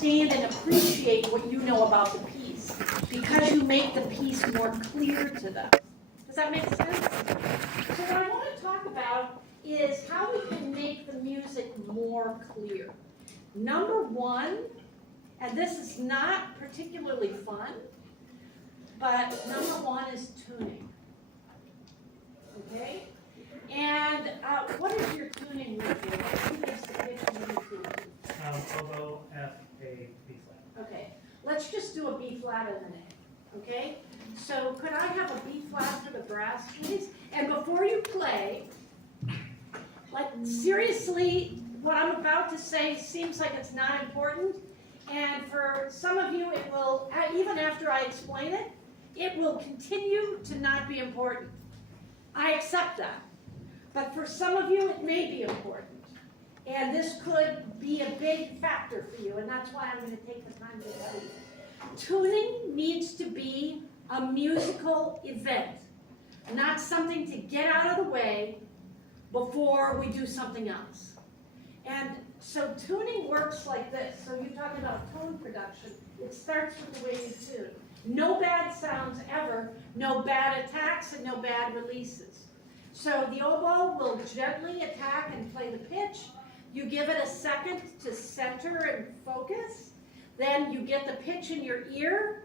understand and appreciate what you know about the piece because you make the piece more clear to them. Does that make sense? So what I want to talk about is how we can make the music more clear. Number one, and this is not particularly fun, but number one is tuning. Okay? And what is your tuning ritual? Who makes the pitch and who tunes? Oboe, F, A, B flat. Okay, let's just do a B flat and an A, okay? So could I have a B flat for the brass, please? And before you play, like seriously, what I'm about to say seems like it's not important. And for some of you, it will, even after I explain it, it will continue to not be important. I accept that. But for some of you, it may be important. And this could be a big factor for you, and that's why I'm going to take the time to tell you. Tuning needs to be a musical event, not something to get out of the way before we do something else. And so tuning works like this. So you're talking about tone production. It starts with the way you tune. No bad sounds ever, no bad attacks, and no bad releases. So the oboe will gently attack and play the pitch. You give it a second to center and focus. Then you get the pitch in your ear.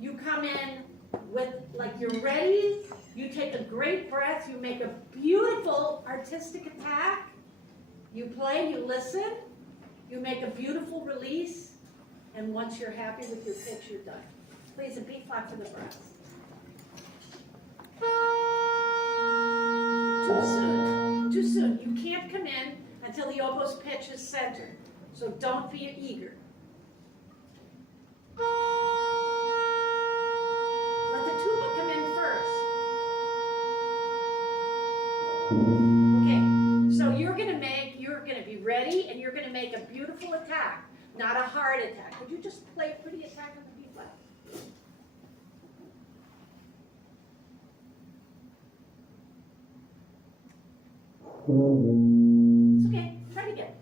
You come in with, like you're ready. You take a great breath. You make a beautiful artistic attack. You play, you listen. You make a beautiful release. And once you're happy with your pitch, you're done. Please, a B flat for the brass. Too soon. Too soon. You can't come in until the oboe's pitch is centered. So don't be eager. Let the tuba come in first. Okay, so you're going to be ready, and you're going to make a beautiful attack, not a hard attack. Would you just play a pretty attack on the B flat? It's okay. Try it again.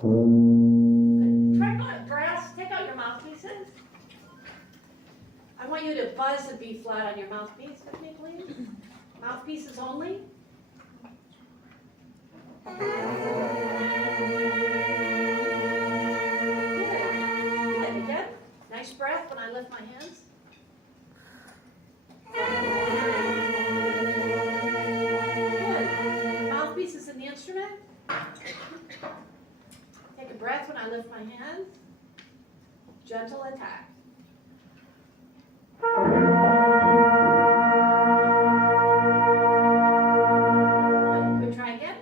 Good. Try brass. Take out your mouthpieces. I want you to buzz the B flat on your mouthpiece with me, please. Mouthpieces only. Good. Good. Again. Nice breath when I lift my hands. Mouthpieces in the instrument. Take a breath when I lift my hands. Gentle attack. Good. Can we try again?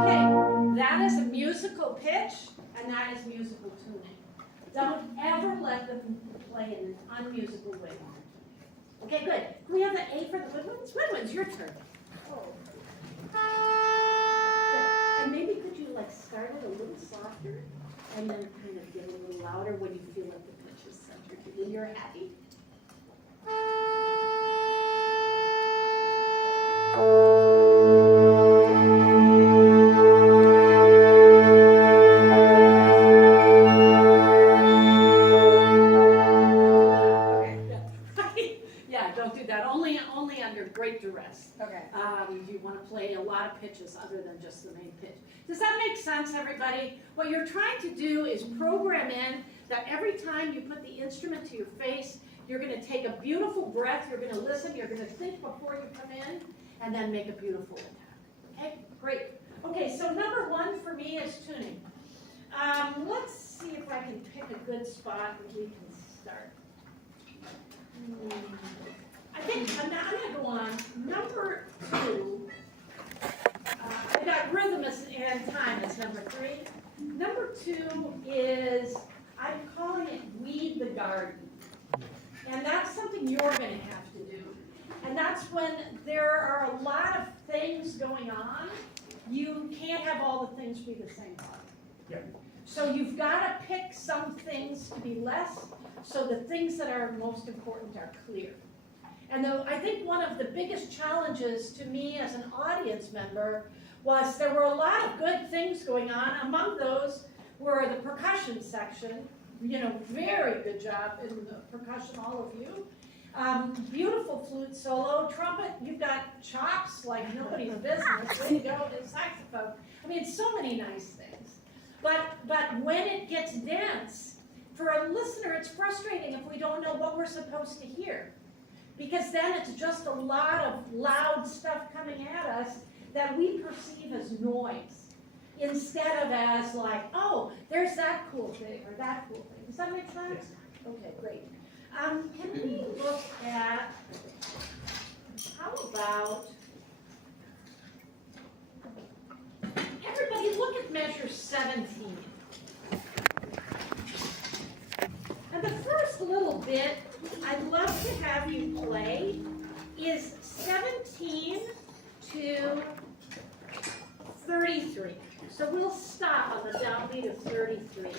Okay, that is a musical pitch, and that is musical tuning. Don't ever let them play in an unmusical way. Okay, good. Can we have an A for the woodwinds? Woodwinds, your turn. Oh. Good. And maybe could you like start it a little softer and then kind of get a little louder when you feel like the pitch is centered when you're happy. Only under great duress. Okay. You want to play a lot of pitches other than just the main pitch. Does that make sense, everybody? What you're trying to do is program in that every time you put the instrument to your face, you're going to take a beautiful breath, you're going to listen, you're going to think before you come in, and then make a beautiful attack. Okay, great. Okay, so number one for me is tuning. Let's see if I can pick a good spot that we can start. I think I'm going to go on number 2. I've got rhythm and time as number 3. Number 2 is, I'm calling it weed the garden. And that's something you're going to have to do. And that's when there are a lot of things going on. You can't have all the things be the same color. Yeah. So you've got to pick some things to be less, so the things that are most important are clear. And I think one of the biggest challenges to me as an audience member was there were a lot of good things going on. Among those were the percussion section. Very good job in the percussion, all of you. Beautiful flute solo. Trumpet, you've got chops like nobody's business. Way to go. And saxophone. I mean, so many nice things. But when it gets dense, for a listener, it's frustrating if we don't know what we're supposed to hear. Because then it's just a lot of loud stuff coming at us that we perceive as noise, instead of as like, oh, there's that cool thing or that cool thing. Does that make sense? Okay, great. Can we look at, how about, everybody look at measure 17. And the first little bit I'd love to have you play is 17 to 33. So we'll stop on the downbeat of 33.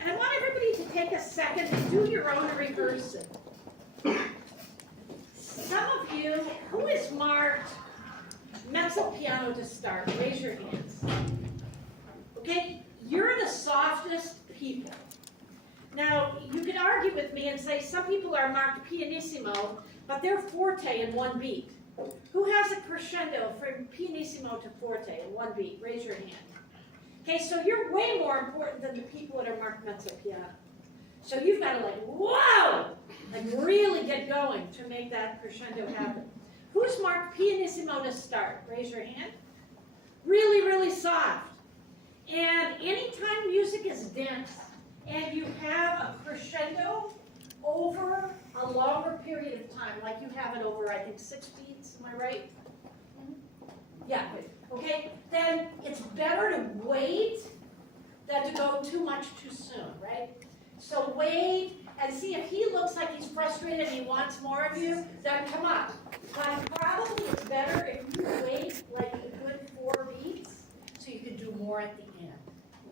And I want everybody to take a second and do your own rehearsing. Some of you, who is marked mezzo piano to start? Raise your hands. Okay, you're the softest people. Now, you could argue with me and say some people are marked pianissimo, but they're forte in one beat. Who has a crescendo from pianissimo to forte in one beat? Raise your hand. Okay, so you're way more important than the people that are marked mezzo piano. So you've got to like, whoa, like really get going to make that crescendo happen. Who's marked pianissimo to start? Raise your hand. Really, really soft. And anytime music is dense and you have a crescendo over a longer period of time, like you have it over, I think, 6 beats, am I right? Yeah, okay, then it's better to wait than to go too much too soon, right? So wait and see if he looks like he's frustrated and he wants more of you, then come up. But probably it's better if you wait like a good 4 beats so you can do more at the end,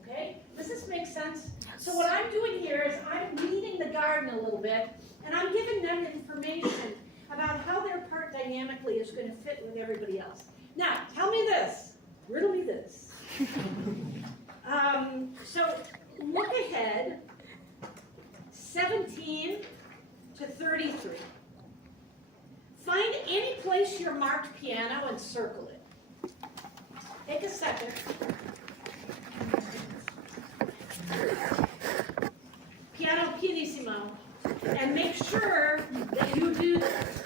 okay? Does this make sense? So what I'm doing here is I'm leading the garden a little bit, and I'm giving them information about how their part dynamically is going to fit with everybody else. Now, tell me this, riddle me this. So look ahead, 17 to 33. Find any place you're marked piano and circle it. Take a second. Piano pianissimo, and make sure that you do this.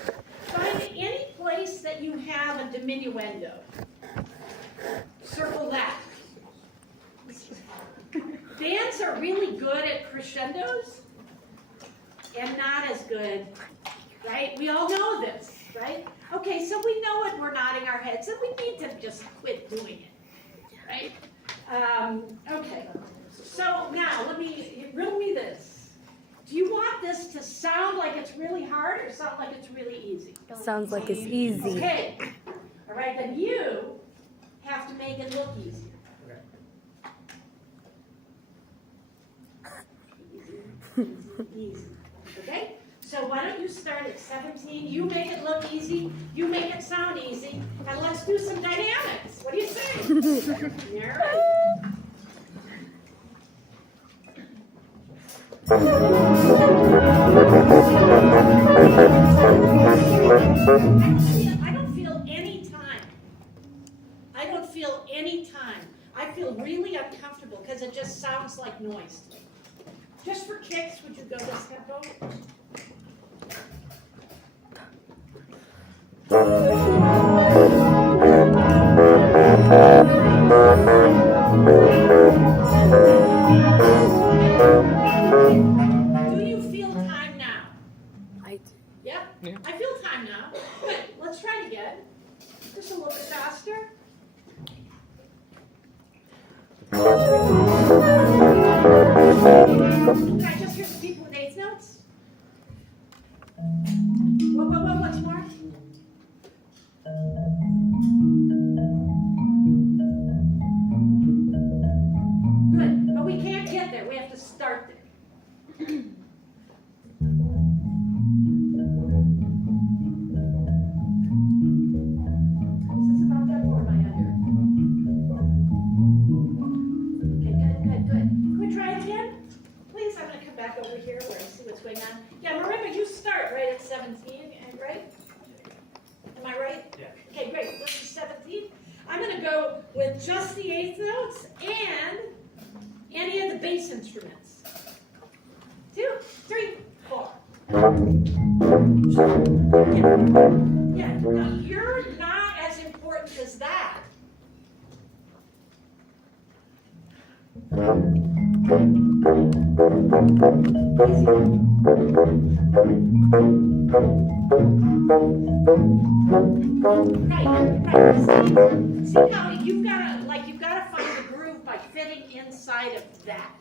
Find any place that you have a diminuendo. Circle that. Bands are really good at crescendos and not as good, right? We all know this, right? Okay, so we know it, we're nodding our heads, and we need to just quit doing it, right? Okay, so now riddle me this. Do you want this to sound like it's really hard or sound like it's really easy? Sounds like it's easy. Okay, all right, then you have to make it look easier. Easy. Okay? So why don't you start at 17? You make it look easy, you make it sound easy, and let's do some dynamics. What do you say? All right. I don't feel any time. I feel really uncomfortable because it just sounds like noise. Just for kicks, would you go this tempo? Do you feel time now? I do. Yeah? I feel time now. Good. Let's try it again. Just a little bit faster. Can I just hear some people with eighth notes? What's more? Good, but we can't get there. We have to start there. with just the eighth notes and any of the bass instruments. 2, 3, 4. Yeah, now you're not as important as that. Right. See how you've gotta find the groove by fitting inside of that.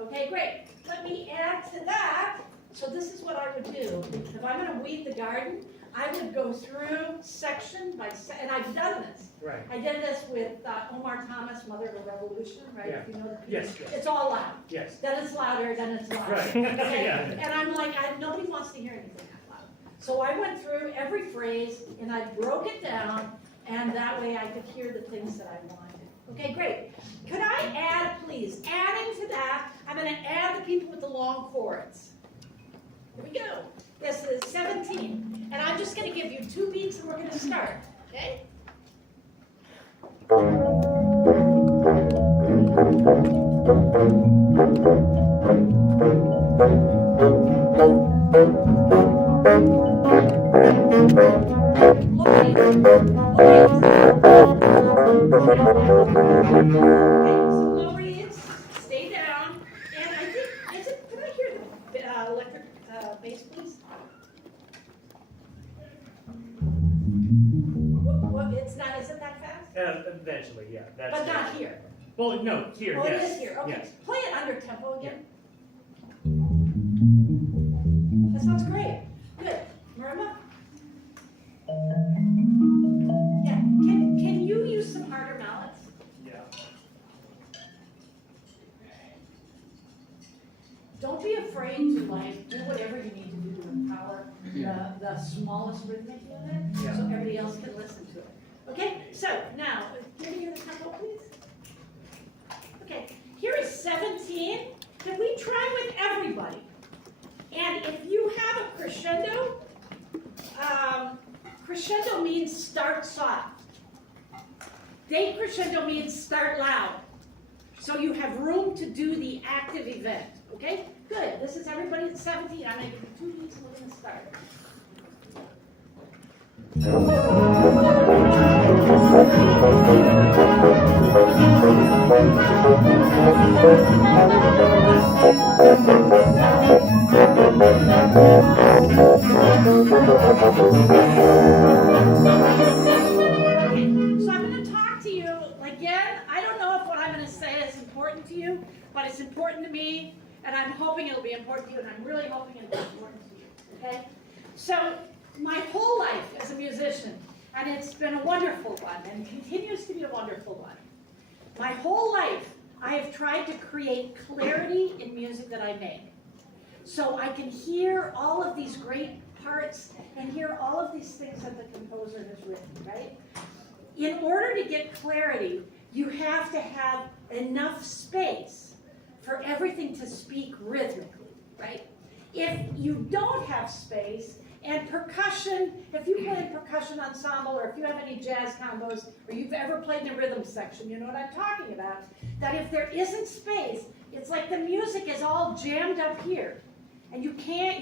Okay, great. Let me add to that. So this is what I would do. If I'm gonna weed the garden, I would go through section by section, and I've done this. Right. I did this with Omar Thomas, Mother of the Revolution, right? Yeah. If you know the piece. Yes, yes. It's all loud. Yes. Then it's louder, then it's louder. Right. Okay? Yeah. And I'm like, nobody wants to hear anything that loud. So I went through every phrase and I broke it down, and that way I could hear the things that I wanted. Okay, great. Could I add, please, adding to that, I'm going to add the people with the long chords. Here we go. This is 17. And I'm just going to give you 2 beats and we're going to start. Okay? Lower ears, stay down, and I think, can I hear the electric bass, please? What, it's not, is it that fast? Eventually, yeah. That's But not here. Well, no, here, Oh, yes. it is here, okay. Yes. Play it under tempo again. That sounds great. Good. Marima? Yeah, can you use some harder mallets? Yeah. Don't be afraid to do whatever you need to do to empower the smallest rhythmic unit, Yeah. so everybody else can listen to it. Okay, so now, can you hear the tempo, please? Okay, here is 17. Can we try with everybody? And if you have a crescendo, crescendo means start soft. Decrescendo means start loud. So you have room to do the active event. Okay? Good. This is everybody at 17. I'm going to give you 2 beats and we're going to start. Okay, so I'm going to talk to you again. I don't know if what I'm going to say is important to you, but it's important to me, and I'm hoping it'll be important to you, and I'm really hoping it'll be important to you. Okay? So my whole life as a musician, and it's been a wonderful one, and continues to be a wonderful one. My whole life, I have tried to create clarity in music that I make. So I can hear all of these great parts and hear all of these things that the composer has written, right? In order to get clarity, you have to have enough space for everything to speak rhythmically, right? If you don't have space, and percussion, if you play in percussion ensemble, or if you have any jazz combos, or you've ever played in a rhythm section, you know what I'm talking about, that if there isn't space, it's like the music is all jammed up here. And you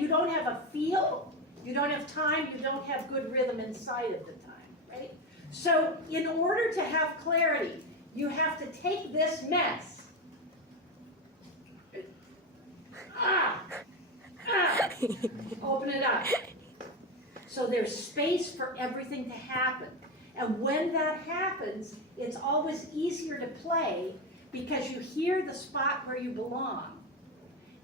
don't have a feel, you don't have time, you don't have good rhythm inside of the time, right? So in order to have clarity, you have to take this mess. Open it up. So there's space for everything to happen. And when that happens, it's always easier to play because you hear the spot where you belong.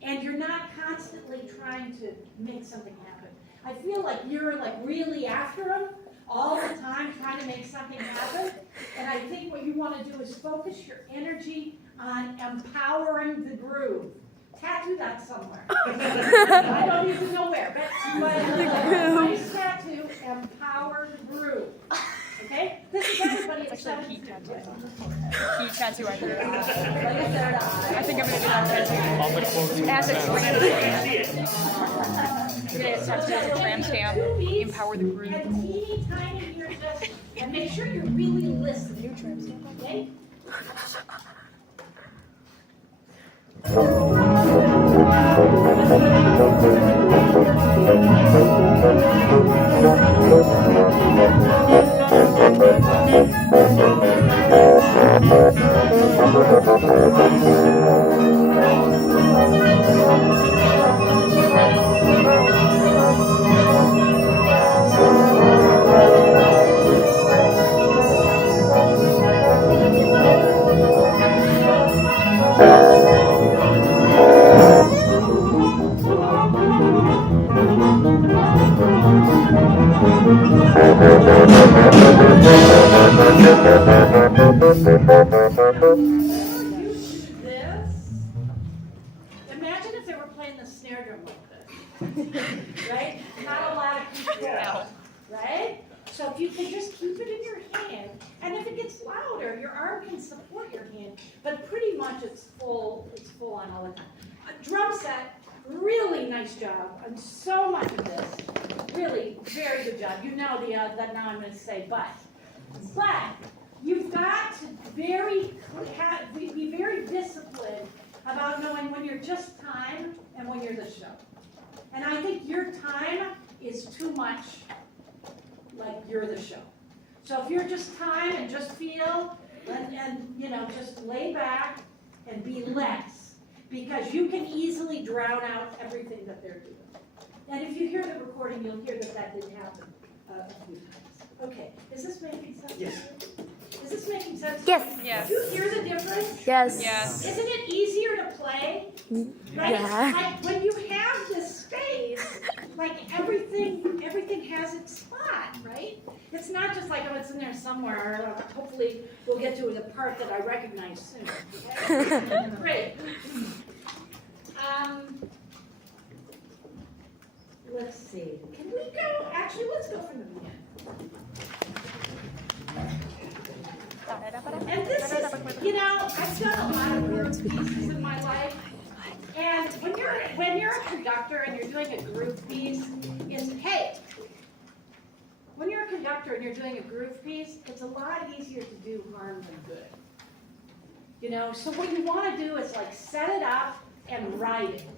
And you're not constantly trying to make something happen. I feel like you're like really after them all the time, trying to make something happen. And I think what you want to do is focus your energy on empowering the groove. Tattoo that somewhere. I don't even know where, but nice tattoo, empower the groove. Okay? This is everybody at 7. Heat tattoo right here. I think I'm gonna do that tattoo. As it's I'm gonna get a tattoo as a tram stamp. Empower the groove. And teeny tiny, you're just And make sure you're really listening, okay? This. Imagine if they were playing the snare drum like this, right? Not a lot of control, right? So if you can just keep it in your hand, and if it gets louder, your arm can support your hand, but pretty much it's full on all the time. A drum set, really nice job on so much of this. Really, very good job. You know that now I'm going to say but you've got to be very disciplined about knowing when you're just time and when you're the show. And I think your time is too much like you're the show. So if you're just time and just feel and you know, just lay back and be less, because you can easily drown out everything that they're doing. And if you hear the recording, you'll hear that did happen a few times. Okay, is this making sense? Yes. Is this making sense? Yes. Yes. Do you hear the difference? Yes. Yes. Isn't it easier to play? Right? Yeah. Like when you have this space, like everything has its spot, right? It's not just like, oh, it's in there somewhere. Hopefully we'll get to the part that I recognize soon. Okay? Great. Let's see. Can we go? Actually, let's go from the beginning. And this is, you know, I've done a lot of group pieces in my life. And when you're a conductor and you're doing a group piece, when you're a conductor and you're doing a group piece, it's a lot easier to do harm than good. You know, so what you want to do is like set it up and write it.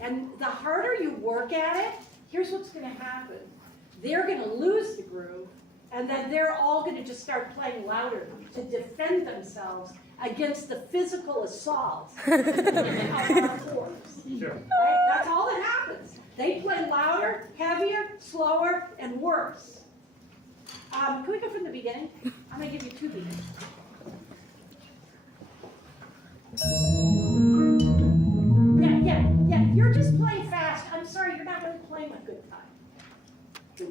And the harder you work at it, here's what's going to happen. They're going to lose the groove, and then they're all going to just start playing louder to defend themselves against the physical assault of our force. Sure. Right? That's all that happens. They play louder, heavier, slower, and worse. Can we go from the beginning? I'm going to give you 2 beats. Yeah, you're just playing fast. I'm sorry, you're not really playing a good time. I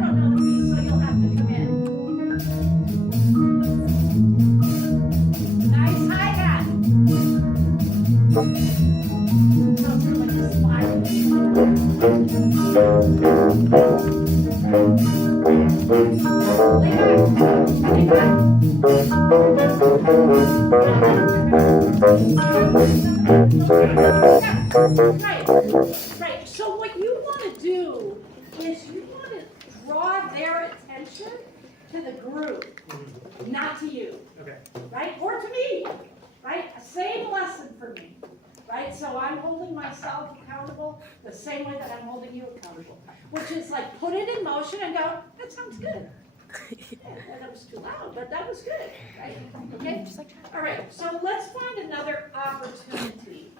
don't know the piece, so you'll have to come in. Nice hi-hat. Sounds like a spiral. Right. So what you want to do is you want to draw their attention to the group, not to you. Okay. Right? Or to me. Right? Same lesson for me. Right? So I'm holding myself accountable the same way that I'm holding you accountable. Which is like put it in motion and go, that sounds good. Yeah, that was too loud, but that was good. Right? Okay? All right. So let's find another opportunity.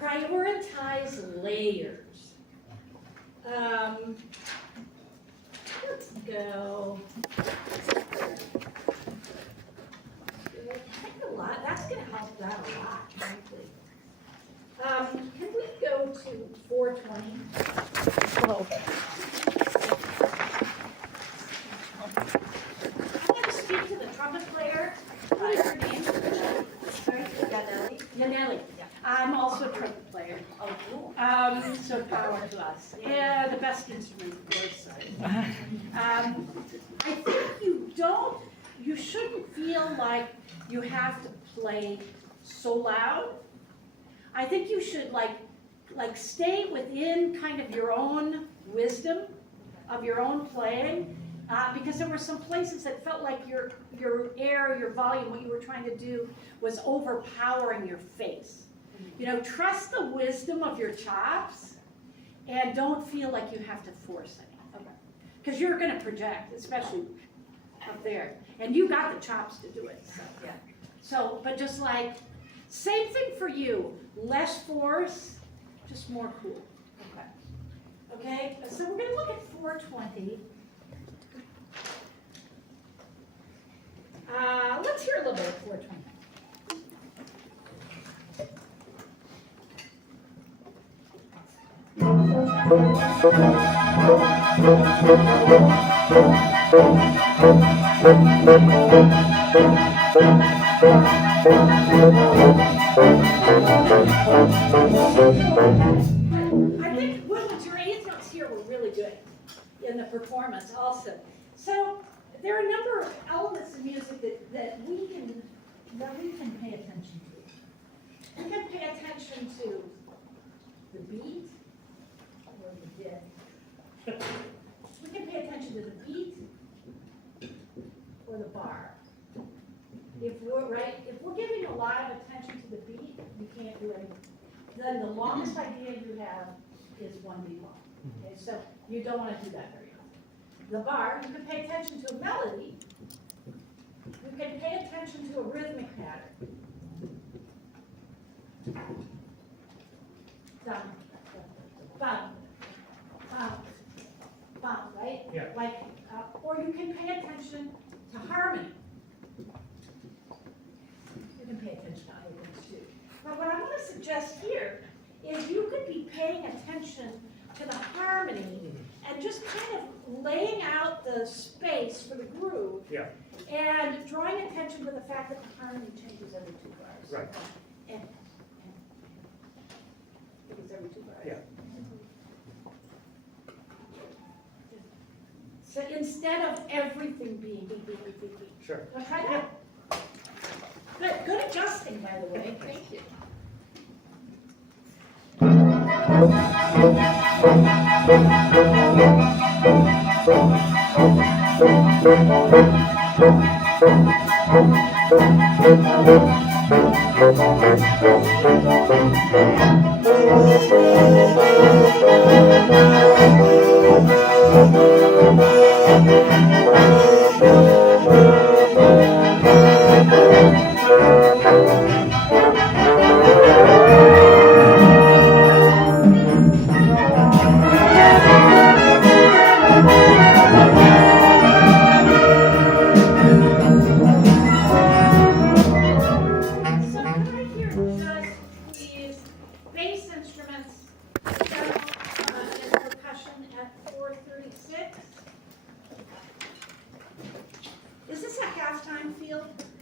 Prioritize layers. Let's go. That's going to help that a lot, frankly. Can we go to 420? Whoa. I'm going to speak to the trumpet player. What is your name? Sorry? Nelly. Yanelli. I'm also a trumpet player. Oh, cool. So power to us. Yeah, the best instrument of course. I think you shouldn't feel like you have to play so loud. I think you should like stay within kind of your own wisdom of your own playing, because there were some places that felt like your air, your volume, what you were trying to do was overpowering your face. You know, trust the wisdom of your chops and don't feel like you have to force anything. Because you're going to project, especially up there. And you got the chops to do it. So, Yeah. so, but just like, same thing for you. Less force, just more cool. Okay, so we're going to look at 420. Let's hear a little bit of 420. I think Woodward's your eighth notes here were really good in the performance also. So there are a number of elements in music that we can pay attention to. We can pay attention to the beat or the dip. We can pay attention to the beat or the bar. If we're giving a lot of attention to the beat, you can't do anything. Then the longest idea you have is 1 beat long. Okay, so you don't want to do that very often. The bar, you can pay attention to a melody. You can pay attention to a rhythmic pattern. Dum, bum, bum, bum, right? Yeah. Like, or you can pay attention to harmony. You can pay attention to other things too. But what I want to suggest here is you could be paying attention to the harmony and just kind of laying out the space for the groove. Yeah. And drawing attention to the fact that the harmony changes every 2 bars. Right. And because every 2 bars. Yeah. So instead of everything being beat, beat, beat, beat, beat. Sure. Want to try that? Good adjusting, by the way. Thank you.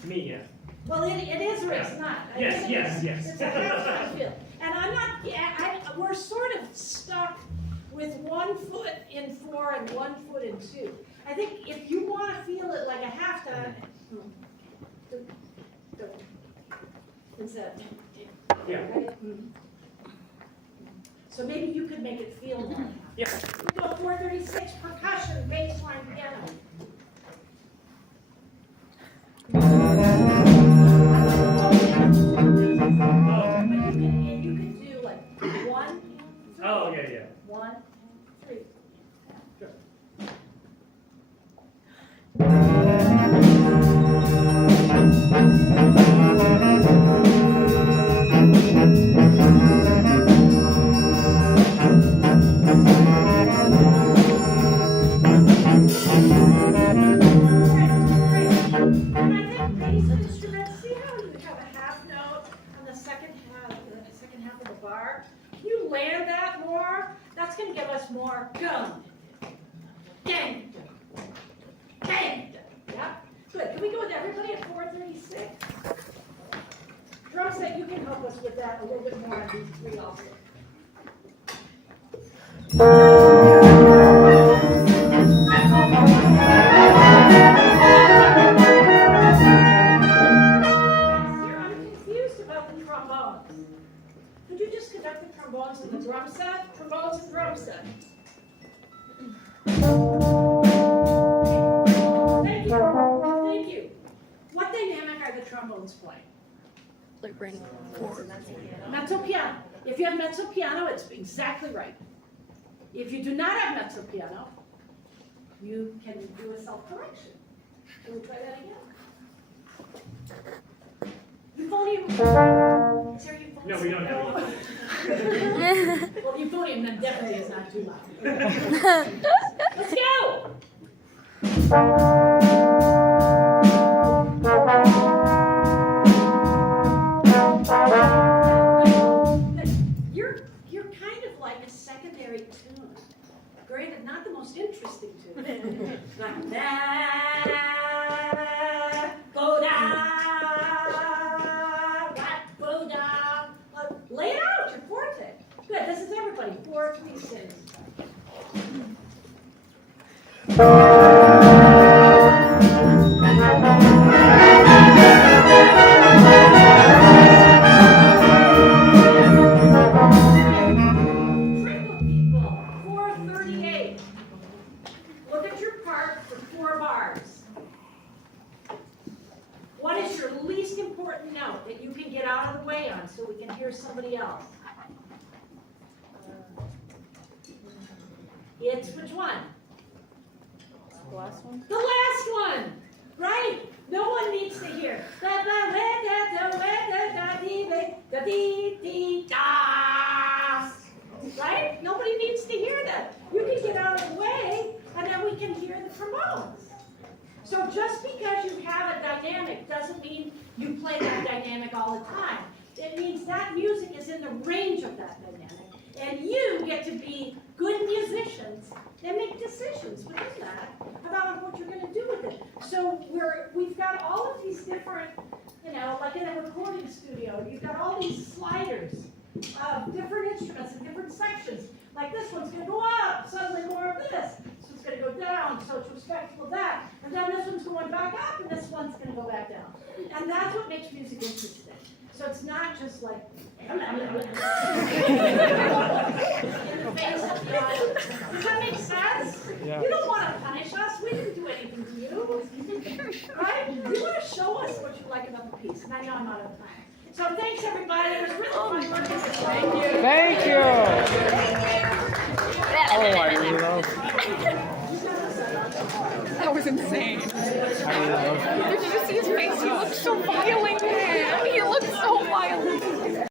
Me, yeah. Well, it is or it's not. Yes. It's a halftime field. And I'm not, we're sort of stuck with 1 foot in 4 and 1 foot in 2. I think if you want to feel it like a halftime, instead of, Yeah. right? So maybe you could make it feel more. Yeah. We go 436 percussion, bass line, piano. You can do like 1, 3. Oh, yeah. 1, 3. Sure. More gun. Gang. Gang. Yeah? Good. Can we go with everybody at 436? us with that a little bit more on these three also. I'm confused about the trombones. Could you just conduct the trombones and the drum set? Trombones and drum set. Thank you. Thank you. What dynamic are the trombones playing? Like raining. Mezzo piano. If you have mezzo piano, it's exactly right. If you do not have mezzo piano, you can do a self-correction. Can we try that again? Euphonium. Is there euphonium? No, we don't have Well, euphonium then definitely is not too loud. Let's go! You're kind of like a secondary tune. Granted, not the most interesting tune. Like that, go down, go down. Lay it out, your forte. Good, this is everybody. 4, 3, 6. Triple people, 438. Look at your part for 4 bars. What is your least important note that you can get out of the way on so we can hear somebody else? It's which one? The last one? The last one! Right? No one needs to hear. Right? Nobody needs to hear that. You can get out of the way, and then we can hear the trombones. So just because you have a dynamic doesn't mean you play that dynamic all the time. It means that music is in the range of that dynamic. And you get to be good musicians and make decisions within that about what you're going to do with it. So we've got all of these different, like in a recording studio, you've got all these sliders of different instruments and different sections. Like this one's going to go up, suddenly more of this. This one's going to go down, so it's respectful of that. And then this one's going back up, and this one's going to go back down. And that's what makes music interesting. So it's not just like in the face of the audience. Does that make sense? Yeah. You don't want to punish us. We didn't do anything to you. Right? You want to show us what you like about the piece. And I know I'm out of time. So thanks, everybody. It was really fun working with you. Thank you. Thank you. Oh, I love. That was insane. I love. Did you see his face? He looked so violent.